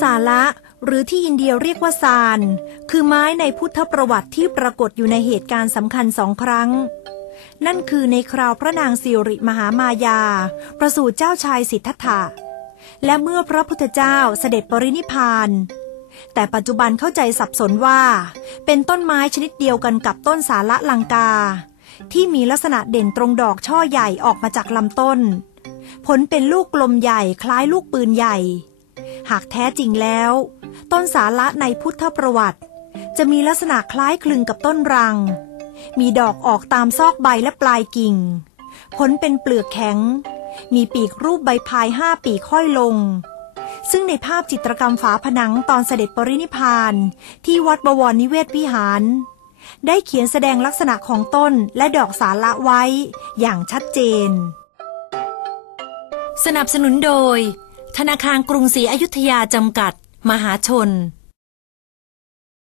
สาละหรือที่อินเดียเรียกว่าซาน คือไม้ในพุทธประวัติที่ปรากฏอยู่ในเหตุการณ์สำคัญสองครั้ง นั่นคือในคราวพระนางสิริมหามายา ประสูติเจ้าชายสิทธัตถะ และเมื่อพระพุทธเจ้าเสด็จปรินิพานแต่ปัจจุบันเข้าใจสับสนว่า เป็นต้นไม้ชนิดเดียวกันกับต้นสาละลังกา ที่มีลักษณะเด่นตรงดอกช่อใหญ่ออกมาจากลำต้น ผลเป็นลูกกลมใหญ่คล้ายลูกปืนใหญ่ หากแท้จริงแล้ว ต้นสาละในพุทธประวัติ จะมีลักษณะคล้ายคลึงกับต้นรัง มีดอกออกตามซอกใบและปลายกิ่ง ผลเป็นเปลือกแข็ง มีปีกรูปใบพายห้าปีกค่อยลง ซึ่งในภาพจิตรกรรมฝาผนังตอนเสด็จปรินิพพานที่วัดบวรนิเวศวิหาร ได้เขียนแสดงลักษณะของต้นและดอกสาละไว้อย่างชัดเจน สนับสนุนโดย ธนาคารกรุงศรีอยุธยาจำกัด มหาชน